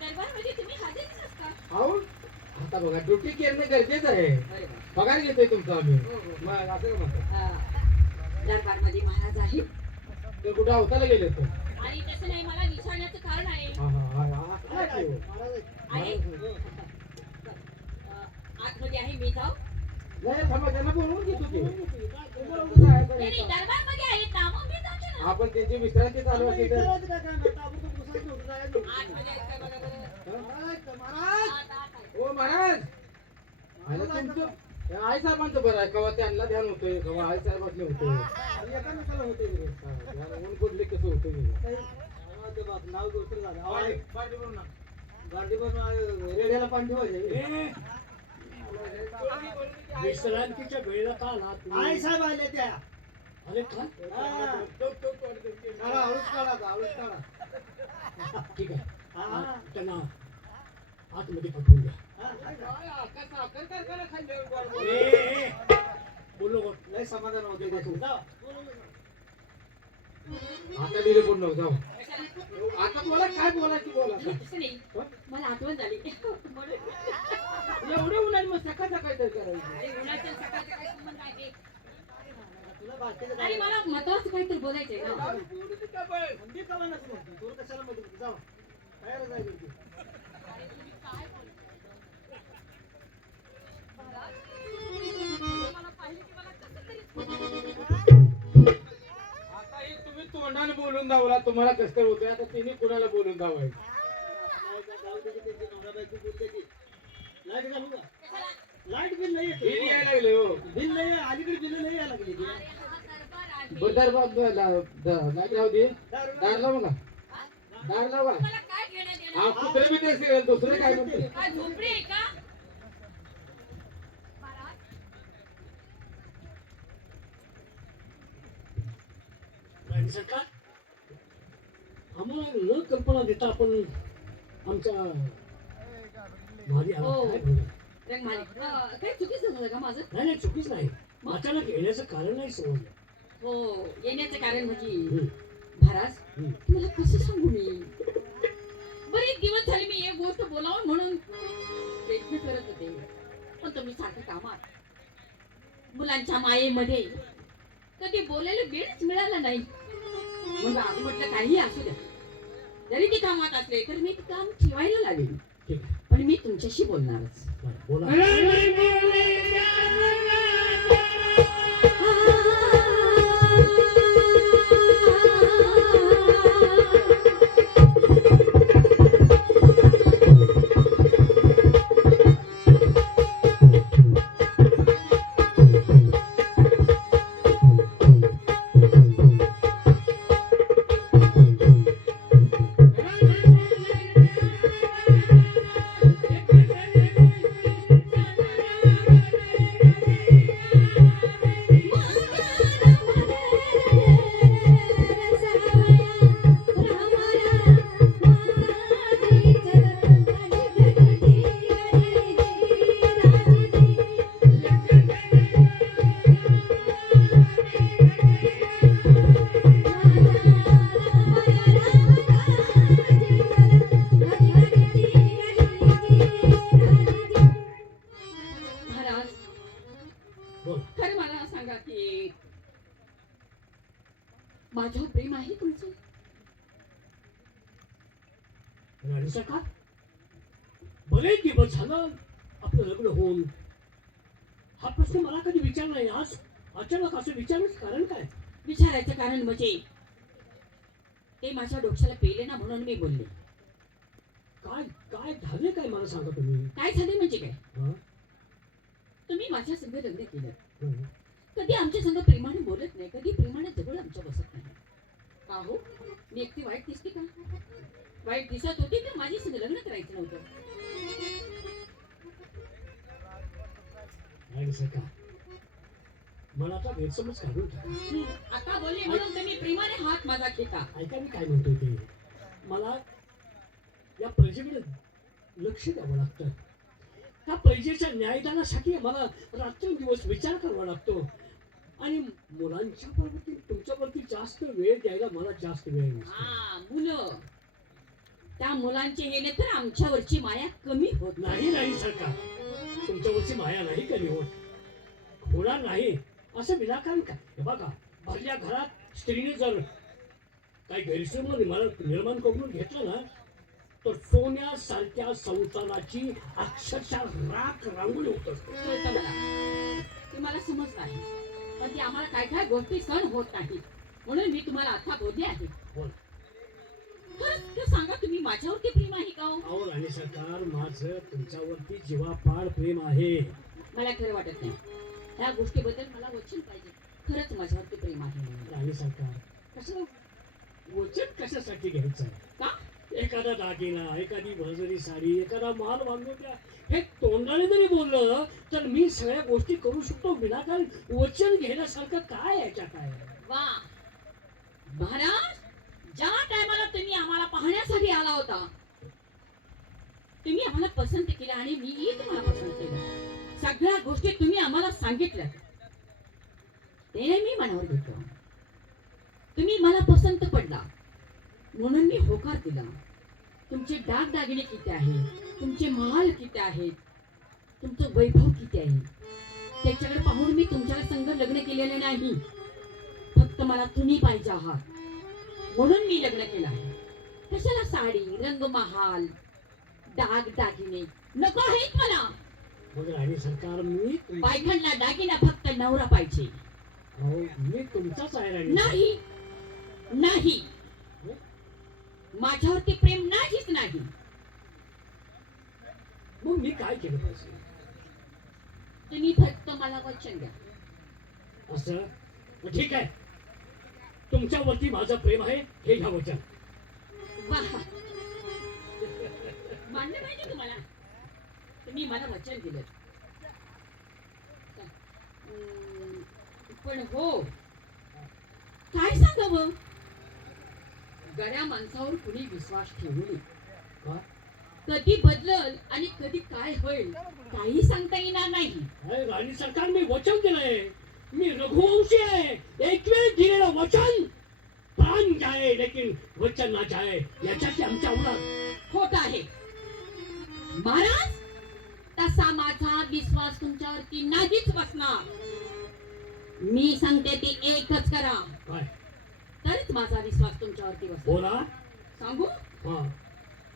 दरबारमध्ये तुम्ही हजेरीच असता. अहो आता बघा ड्युटी करणं गरजेचं आहे. अरे वा. पगार घेतोय तुमचा आम्ही. हो, हो. मग असं का म्हणतो दरबारमध्ये महाराज आहेत. ते कुठं अवताला गेले तर आणि तसं नाही, मला विचारण्याचं कारण आहे. हा हा हा हा काय ते हो? आहे आतमध्ये आहे, मी जाऊ. नाही थांबा त्यांना बोलवून घेतो ते नाही नाही, दरबारमध्ये आहेत ना, मग मी जाते ना. आपण त्यांची विश्रांती चालू असते तर आतमध्ये आहेत का बघा बरं. आत आहे. ओ महाराज आता तुमचं आई साहेबांचं बरं आहे कवा त्यांना ध्यान होतंय कवा आई साहेबांनी होतंय ऊन पडले कसं होतं नाव दुसरं झालं रेड्याला पाणी ठेवायचं विश्रांतीच्या वेळेला का आला आई साहेब आले त्या अरे का ठीक आहे त्यांना आतमध्ये पाठवून द्या बोललो लय समाधान होते आता डिले बोल नव्हता आता तुम्हाला काय बोलायची बोला तसं नाही, मला आठवण झाली. एवढं उन्हाळी मग सकाळ सकाळी तर करायचं अरे उन्हाचं सकाळचं काय संबंध आहे ते? आणि मला महत्वाचं काहीतरी बोलायचंय ना. मला पाहिलं की मला कसं तरी आता हे तुम्ही तोंडाने बोलून दावला तुम्हाला कसं होतंय आता तिने कुणाला बोलून दावायचं लाईट बिल नाही बिल यायला लागले हो बिल नाही अलीकडे बिल नाही यायला लागली अरे हा दरबार आहे. बदर नाही राहू दे दार लाव का दार लावा मला काय घेणं देणं? हा कुत्रे बी ते दुसरे काय म्हणते काय झोपडी आहे का? महाराज, आणि सरकार आम्हाला न कल्पना देता आपण आमच्या भारी हो. काय बोलू? रंगमाली. काही चुकीचं झालं का माझं? नाही नाही चुकीच नाही अचानक येण्याचं कारण नाही समजलं हो, येण्याचं कारण म्हणजे हम्म. महाराज, हम्म. तुम्हाला कसं सांगू मी? बरेच दिवस झाले मी एक गोष्ट बोलावं म्हणून प्रयत्न करत होते, पण तुम्ही सारखं कामात, मुलांच्या मायेमध्ये कधी बोलायला वेळच मिळाला नाही. मग आम्ही म्हटलं काही असू द्या, जरी ते कामात असले तर मी ते काम ठेवायला लागेल, ठीक आहे पण मी तुमच्याशी बोलणारच. बरं, बोला महाराज, बोला खरं मला सांगा की माझ्यावर प्रेम आहे तुमचं? आणि सरकार बरेच दिवस झालं आपलं लग्न होऊन हा प्रश्न मला कधी विचारला नाही आज अचानक असं विचारण्याचं कारण काय विचारायचं कारण म्हणजे ते माझ्या डोक्याला पेले ना, म्हणून मी बोलले. काय काय झाले काय मला सांगा तुम्ही काय झाले म्हणजे काय? हं? तुम्ही माझ्या संग लग्न केलं, हं. कधी आमच्या संग प्रेमाने बोलत नाही, कधी प्रेमाने जवळ आमच्या बसत नाही. का हो, मी एकटी वाईट दिसते का? वाईट दिसत होती तर माझी संग लग्न करायचं नव्हतं. आणि सरकार मनाचा गैरसमज काढून टाका आता बोलले म्हणून तुम्ही प्रेमाने हात माझा घेता. ऐका मी काय म्हणतोय ते मला या प्रजेकडे लक्ष द्यावं लागतं त्या प्रजेच्या न्यायदानासाठी मला रात्रंदिवस विचार करावा लागतो आणि मुलांच्या प्रवृत्ती तुमच्यावरती जास्त वेळ द्यायला मला जास्त वेळ नसतो. मुलं, त्या मुलांचे येणे तर आमच्यावरची माया कमी होत नाही नाही सरकार, तुमच्यावरची माया नाही कमी होत, होणार नाही असं विनाकारण काय. हे बघा, भरल्या घरात स्त्रीने जर काही गैरसमज निर्माण करून घेतलं ना, तर सोन्यासारख्या संसाराची अक्षरशः राख रांगोळी होत असते. कळतं मला, ते मला समज नाही, पण ती आम्हाला काय काय गोष्टी सहन होत नाहीत, म्हणून मी तुम्हाला आता बोलले आहे. बोल. खरंच तर सांगा, तुम्ही माझ्यावरती प्रेम आहे का हो? अहो राणी सरकार, माझं तुमच्यावरती जीवापाड प्रेम आहे. मला खरं वाटत नाही. ह्या गोष्टीबद्दल मला वचन पाहिजे, खरंच माझ्यावरती प्रेम आहे म्हणून. राणी सरकार, कसं वचन कशासाठी घ्यायचं? का? एखादा दागिना, एखादी भरजरी साडी, एखादा माल मागवत्या, हे तोंडाने जरी बोललं तर मी सगळ्या गोष्टी करू शकतो. विनाकारण वचन घेण्यासारखं काय याच्यात आहे? वा महाराज, ज्या टायमाला तुम्ही आम्हाला पाहण्यासाठी आला होता, तुम्ही आम्हाला पसंत केलं आणि मीही तुम्हाला पसंत केलं. सगळ्या गोष्टी तुम्ही आम्हाला सांगितल्या, ते मी मनावर घेतलं. तुम्ही मला पसंत पडला म्हणून मी होकार दिला. तुमचे दागदागिने किती आहे, तुमचे महाल किती आहेत, तुमचं वैभव किती आहे, त्याच्याकडे पाहून मी तुमच्या संग लग्न केलेलं नाही. फक्त मला तुम्ही पाहिजे आहात म्हणून मी लग्न केलं आहे. कशाला साडी, रंगमहाल, दागदागिने नको आहेत मला. मग राणी सरकार, मी बायकांना दागिना फक्त नवरा पाहिजे. अहो, मी तुमचाच आहे राणी. नाही नाही, माझ्यावरती प्रेम नाहीच नाही. मग मी काय केलं पाहिजे? तुम्ही फक्त मला वचन द्या. असं? मग ठीक आहे, तुमच्यावरती माझं प्रेम आहे हे घ्या वचन. वा, मान्य पाहिजे तुम्हाला. तुम्ही मला वचन दिलं. पण हो, काय सांगावं, गड्या माणसावर कुणी विश्वास ठेवू नये. का? कधी बदलल आणि कधी काय होईल काही सांगता येणार नाही. अरे राणी सरकार, मी वचन दिलंय. मी रघुवंशी आहे. एक वेळ दिलेलं वचन प्राण जाए लेकिन वचन ना जाए, याच्याची आमच्या उलट. खोट आहे महाराज. तसा माझा विश्वास तुमच्यावरती नाहीच बसणार. मी सांगते ते एकच करा, काय? तरच माझा विश्वास तुमच्यावरती बसणार. बोला. सांगू? हा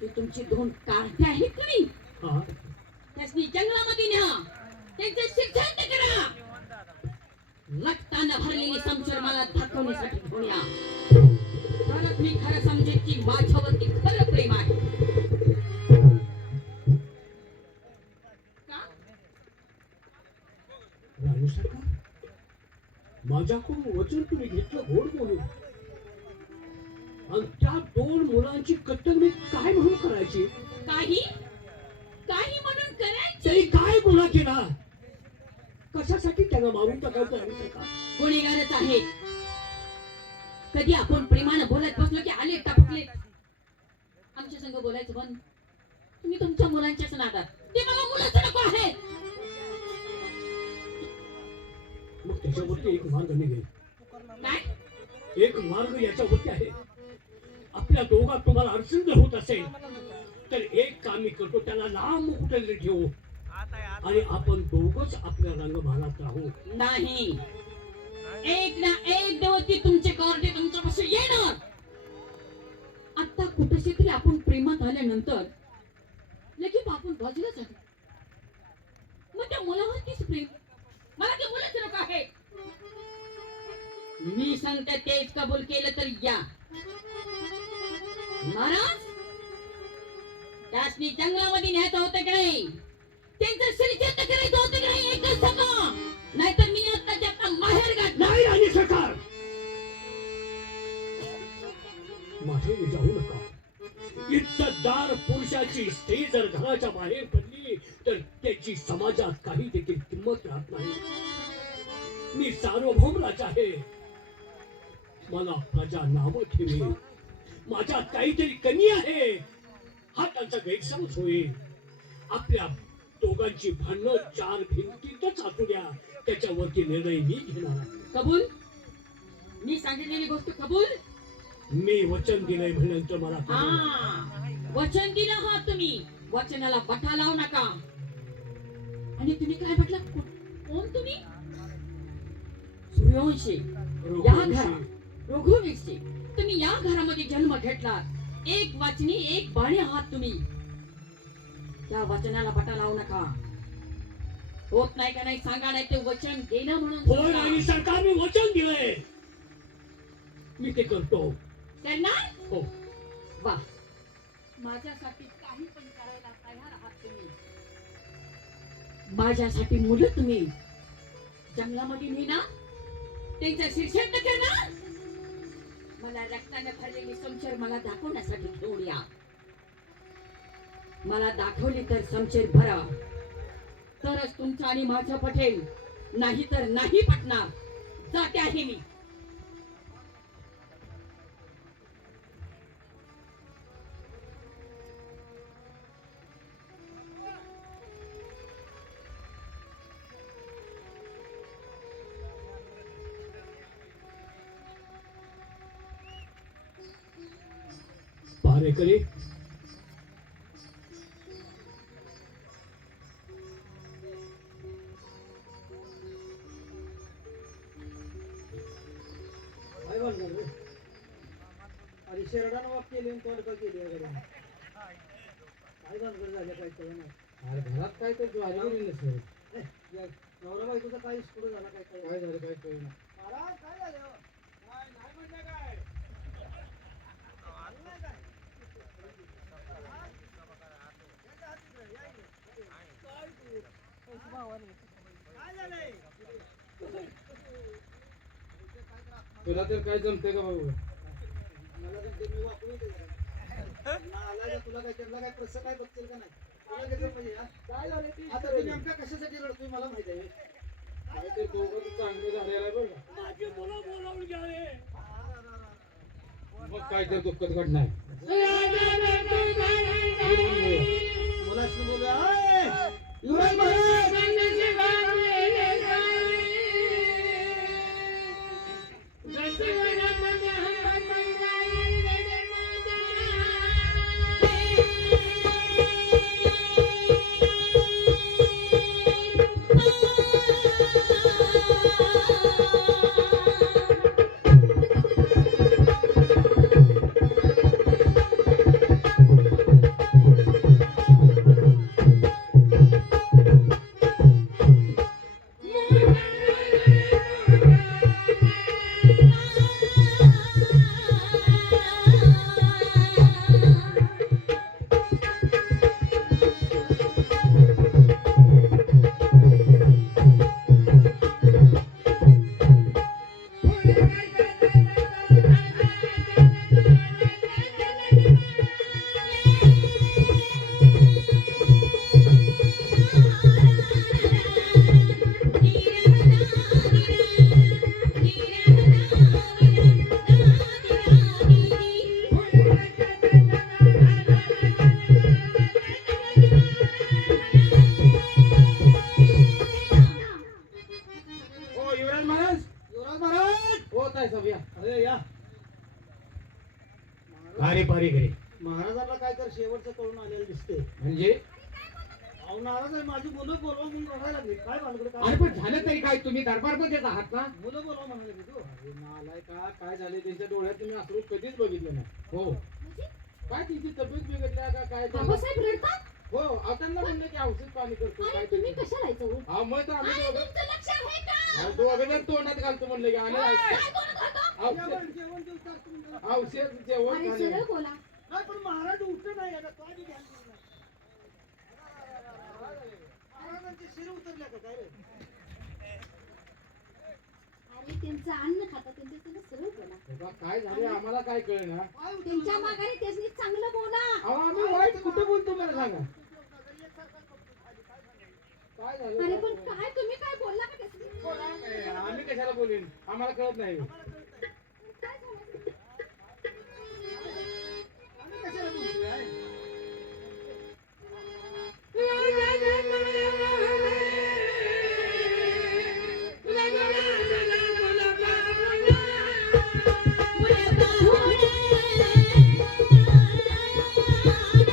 ती तुमची 2 कार्टे आहेत का नाही, हा. त्यासनी जंगलामध्ये न्या, त्यांचे शिक्षण ते करा. रक्तानं भरलेली समशर मला दाखवण्यासाठी घेऊन या. तरच मी खरं समजेन की माझ्यावरती खरं प्रेम आहे. का? राणी सरकार, माझ्याकडून वचन तुम्ही घेतलं गोड बोलून, आणि त्या 2 मुलांची कत्तल मी काय म्हणून करायची? काही काही म्हणून करायचे. तरी काय गुन्हा केला? कशासाठी त्यांना मारून टाकायचं? राणी सरकार, गुन्हेगारच आहे. कधी आपण प्रेमानं बोलत बसलो की आले टापकले. आमच्या संग बोलायचं बंद. तुम्ही तुमच्या मुलांच्याच नादात. ते मला मुलाचं नको आहे. मग त्याच्यावरती एक मार्ग निघेल. काय? एक मार्ग याच्यावरती आहे. आपल्या दोघात तुम्हाला अडचण जर होत असेल तर एक काम मी करतो, त्याला लांब कुठेतरी ठेवू आणि आपण दोघच आपल्या रंगभानात राहू. नाही, एक ना एक दिवस तुमचे कार्टे तुमच्यापाशी येणार. आता कुठेशी तरी आपण प्रेमात आल्यानंतर लगेच आपण बाजूलाच आहे. मग त्या मुलावरतीच प्रेम. मला ते मुलाच नको आहे. मी सांगते तेच कबूल केलं तर या महाराज. त्यासनी जंगलामध्ये न्यायचं होतं की नाही, त्यांचं श्रीचंद करायचं होतं की नाही, एकच सांगा. नाहीतर मी आता त्याचा माहेर गाठ. नाही राणी सरकार, माहेरी जाऊ नका. इज्जतदार पुरुषाची स्त्री जर घराच्या बाहेर पडली तर त्याची समाजात काही देखील किंमत राहत नाही. मी सार्वभौम राजा आहे. मला प्रजा नाव ठेवी. माझ्यात काहीतरी कमी आहे हा त्यांचा गैरसमज होईल. आपल्या दोघांची भांडणं 4 भिंतीतच असू द्या, त्याच्यावरती निर्णय मी घेणार. कबूल? मी सांगितलेली गोष्ट कबूल? मी वचन दिलंय म्हणल्यानंतर मला हा, वचन दिलं आहात तुम्ही, वचनाला बटा लावू नका. आणि तुम्ही काय म्हटलं? कोण तुम्ही? सूर्यवंशी, या घरात रघुवंशी. तुम्ही या घरामध्ये जन्म घेतला. एक वाचनी एक बाणी आहात तुम्ही. त्या वचनाला बटा लावू नका. होत नाही का नाही सांगा, नाही ते वचन देणं म्हणून होय आणि सरकारने वचन दिलंय, मी ते करतो. करणार? हो. वा, माझ्यासाठी काही पण करायला तयार आहात तुम्ही. माझ्यासाठी मुलं तुम्ही जंगलामध्ये नेणार, त्यांचा शिक्षण करणार. मला रक्ताने भरलेली समशेर मला दाखवण्यासाठी घेऊन या. मला दाखवली तर समशेर भरा, तरच तुमचं आणि माझं पटेल, नाही तर नाही पटणार. जाते आहे मी. पारेकरी, काय बोलणार रे? अरे शेरडानं वाक केली आणि तोंड का केली वगैरे काय भानगड झालं काय कळलं नाही. अरे घरात काय तर ज्वारी गेली नसेल. नवरा बायकोचा काय स्फोट झाला काय काय झालं काय कळलं नाही. काय झालं? काय नाही म्हणलं काय? तुला तर काय जमते का बाबू? मला जमते, मी वापरू तुला काय त्यांना काय प्रश्न काय बघतील का नाही? तुला कसं पाहिजे? काय झालं ते आता तुम्ही आमच्या कशासाठी रडतोय मला माहिती आहे. काय ते दोघं चांगले झालेलं आहे बरं का? माझी मुलं बोलावून घ्या रे. मग काय तर दुःखद घडणार आहे. मुलाशी बोलूया. युवराज महाराज! अरे पारेकरी, महाराजांना काय तर शेवटचं कळून आलेलं दिसते. म्हणजे अहो नाराज आहे, माझी मुलं बोलवा म्हणून रडायला लागली. काय भानगड अरे काय? पण झालं तरी काय, तुम्ही दरबारमध्येच आहात ना? मुलं बोलवा म्हणाले मी तू. अरे नालाय का काय झाले त्यांच्या डोळ्यात तुम्ही अश्रू कधीच बघितलं नाही. हो. काय तिची तब्येत बिघडल्या का काय झालं? बाबासाहेब रडतात? हो आता त्यांना म्हणलं की औषध पाणी करतो अरे काय तुम्ही तुम्ही कशाला यायचं हो? हा मग तर आम्ही अरे दोघं तुमचं लक्ष आहे का? अहो, दोघं जण तोंडात घालतो म्हणलं की आणि काय बोलत होता? औषध जेवण अरे खाणं. सरळ बोला. नाही पण महाराज उठत नाही आता तो आधी ध्यान दिलं. महाराजांचे शिर उतरल्या का काय रे? अरे त्यांचं अन्न खाता त्यांच्या संग सरळ बोला. बाबा, काय झाले आम्हाला काय कळना. त्यांच्या माघारी त्यांनी चांगलं बोला. अहो आम्ही वाईट कुठे बोलतो मला सांगा. काय झालं? अरे पण काय तुम्ही काय बोलला का त्याच्याशी? ए, आम्ही कशाला बोलेन आम्हाला कळत नाही. काय झालं? आम्ही कशाला बोलतोय? मुलं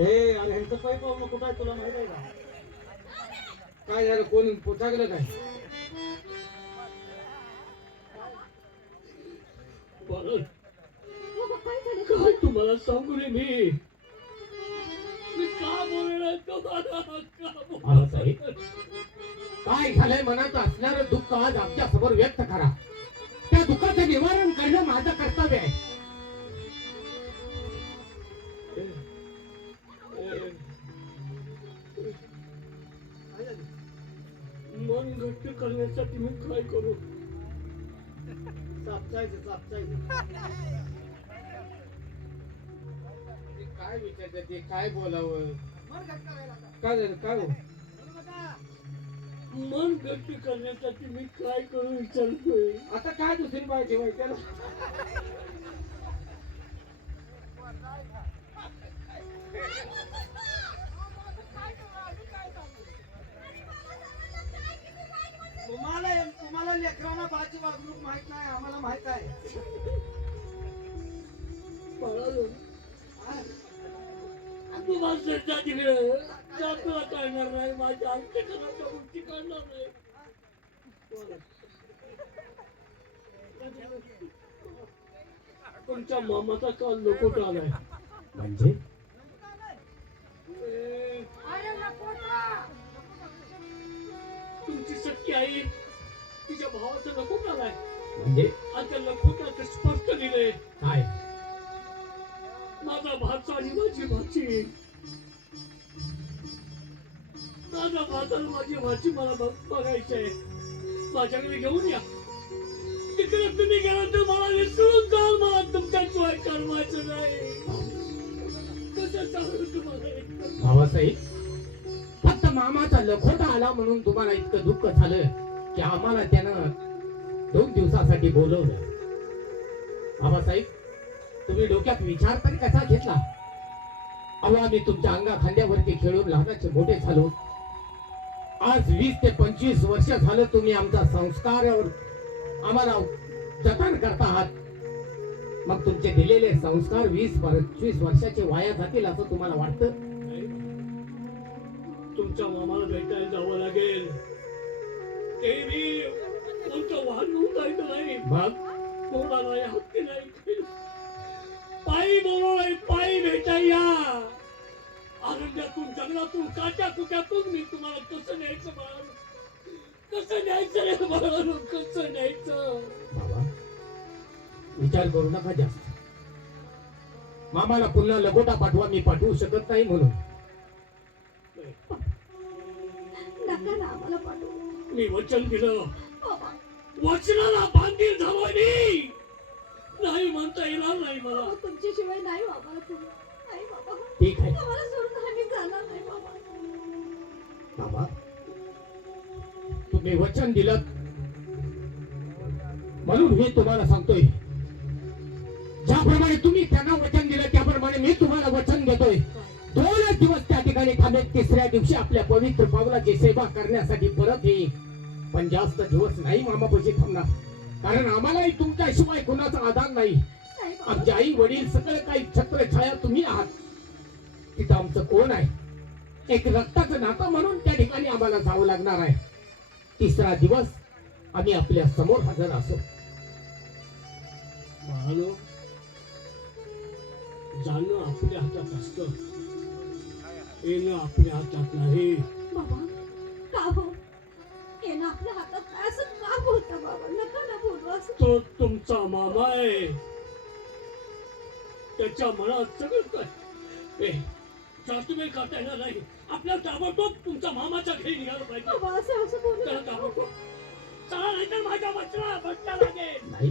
ए अरे ह्यांचं पै पाहुणं कुठं आहे तुला माहित आहे का? काय झालं कोण पोचागलं काय? बाळा, बाबा काय झालं काय तुम्हाला सांगू रे मी का बोलणार तुम्हाला का बोलणार? काय झालंय मनात असणारं दुःख आज आमच्या समोर व्यक्त करा. त्या दुःखाचं निवारण करणं माझं कर्तव्य आहे. मन घट्ट करण्यासाठी मी काय करू? चापचायचं ते काय विचारतात ते काय बोलावं? काय झालं काय हो? मन घट्ट करण्यासाठी मी काय करू विचारतोय. आता काय दुसरी बाय ठेवाय त्याला? तुम्हाला लेकरांना बाची वागणूक माहित नाही, आम्हाला माहित आहे. बाळालो, तुम्हाला सध्या तिकडे जातला करणार नाही, माझ्या अंत्यकरणाच्या गोष्टी करणार नाही. तुमच्या मामाचा काल लोकोट आलाय. म्हणजे तुमची सख्खी आई तिच्या भावाचा लकोट आलाय. म्हणजे आणि त्या लकोटात स्पष्ट लिहिलंय, काय? माझा भाचा आणि माझी भाची. माझा भाचा आणि माझी भाची मला बघायची आहे. माझ्याकडे घेऊन या. तिकडे तुम्ही गेला तर मला विसरून जाल. मला तुमच्याशिवाय करमायचं नाही. कसं सांगू तुम्हाला? भावासाहेब, फक्त मामाचा लखोटा आला म्हणून तुम्हाला इतकं दुःख झालं की आम्हाला त्यानं 2 दिवसासाठी बोलवलं. बाबासाहेब, तुम्ही डोक्यात विचार तरी कसा घेतला? अहो, आम्ही तुमच्या अंगा खांद्यावरती खेळून लहानाचे मोठे झालो. आज 20 ते 25 वर्ष झालं तुम्ही आमचा संस्कारावर आम्हाला जतन करता आहात. मग तुमचे दिलेले संस्कार 20-25 वर्षाचे वाया जातील असं तुम्हाला वाटतं? तुमच्या मामाला भेटायला जावं लागेल. ते मी कोणतं वाहन घेऊन जायचं नाही. मग कोणाला नाही, हत्ती नाही, पायी बोलवलंय. पायी भेटायला या. अरण्यातून जंगलातून काट्या कुट्यातून मी तुम्हाला कसं न्यायचं बाळा? कसं न्यायचं रे बाळा? कसं न्यायचं? बाबा, विचार करू नका जास्त. मामाला पुन्हा लगोटा पाठवा. मी पाठवू शकत नाही म्हणून. नका ना आम्हाला पाठवू. मी वचन दिलं. बाबा वचनाला बांधील झालो मी. नाही म्हणता येणार नाही मला. बाबा, तुमच्याशिवाय नाही हो आम्हाला कोणी. नाही बाबा, ठीक आहे आम्हाला सोडून आम्ही जाणार नाही बाबा. बाबा, तुम्ही वचन दिलं म्हणून मी तुम्हाला सांगतोय. ज्याप्रमाणे तुम्ही त्यांना वचन दिलं त्याप्रमाणे मी तुम्हाला वचन देतोय. 2 दिवस त्या ठिकाणी थांबेल. 3ऱ्या दिवशी आपल्या पवित्र पावलाची सेवा करण्यासाठी परत येईल. पण जास्त दिवस नाही मामापाशी थांबणार. कारण आम्हालाही तुमच्याशिवाय कुणाचा आधार नाही. नाही बाबा. आमचे आई वडील सगळं काही छत्र छाया तुम्ही आहात. तिथं आमचं कोण आहे? एक रक्ताचं नातं म्हणून त्या ठिकाणी आम्हाला जावं लागणार आहे. 3रा दिवस आम्ही आपल्या समोर हजर असू. बाळालो, जाणं आपल्या हातात असतं, येणं आपल्या हातात नाही. बाबा का हो? हे ना आपल्या हातात नाही असं का बोलता बाबा? नका ना बोलू असं. तो तुमचा मामा आहे. त्याच्या मनात सगळं काय जास्त वेळ काढता येणार नाही. आपल्या ताबडतोब तुमच्या मामाच्या घरी निघालं पाहिजे. बाबा असं बोलू त्याला नका. ताबडतोब चला, नाहीतर माझ्या वचनाला बट्टा लागेल. नाही